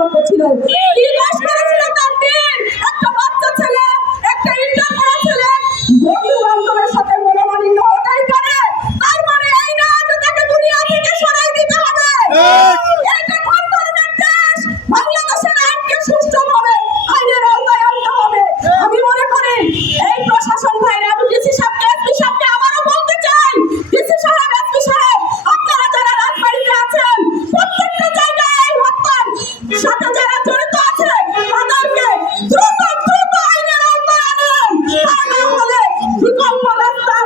লক্ষ্য ছিল। কি দোষ করেছিল তার দিন? একটা বাচ্চা ছেলে, একটা ইন্টার করা ছেলে বন্ধু বান্ধবের সাথে মনোমালিন্য হতেই পারে, তার মানে এই না যে তাকে দুনিয়া থেকে সরাই দিতে হবে। এটা কোন ধরনের দেশ? বাংলাদেশের আইনকে সুষ্ঠুভাবে আইনের আওতায় আনতে হবে। আমি মনে করি এই প্রশাসন ভাইরা, আমি ডিসি সাহেবকে, এসপি সাহেবকে আবারও বলতে চাই, ডিসি সাহেব, এসপি সাহেব, আপনারা যারা রাজবাড়িতে আছেন, প্রত্যেকটা জায়গায় এই হত্যার সাথে যারা জড়িত আছে তাদেরকে দ্রুত আইনের আওতায় আনেন। তা না হলে বিকল্প রাস্তা